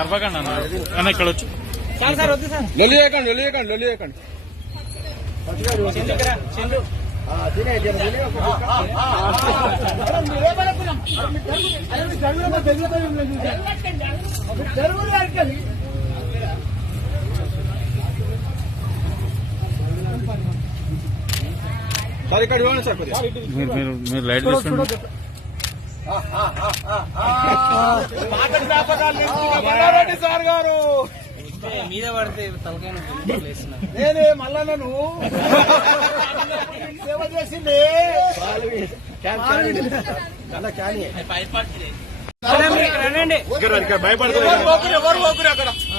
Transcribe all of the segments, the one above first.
అరవకండి అన్న ఇక్కడ వచ్చి సార్ ఇక్కడ ఇవ్వండి సార్ మీరు లైట్ చూసుకోండి. సార్ గారు మీద పడితే తలకాయ నేనే మల్లన్నను సేవ చేసింది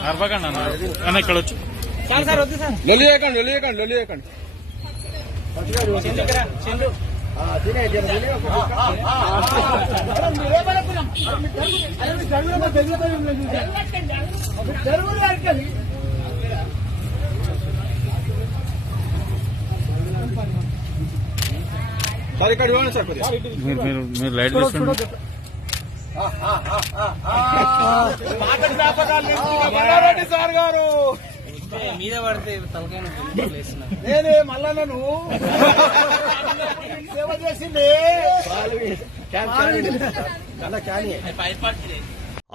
అరవకండి అన్న ఇక్కడ వచ్చి సార్ ఇక్కడ ఇవ్వండి సార్ మీరు లైట్ చూసుకోండి. సార్ గారు మీద పడితే తలకాయ నేనే మల్లన్నను సేవ చేసింది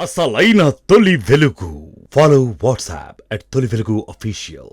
అసలైన తొలి వెలుగు. ఫాలో వాట్సాప్ @తొలి వెలుగు official.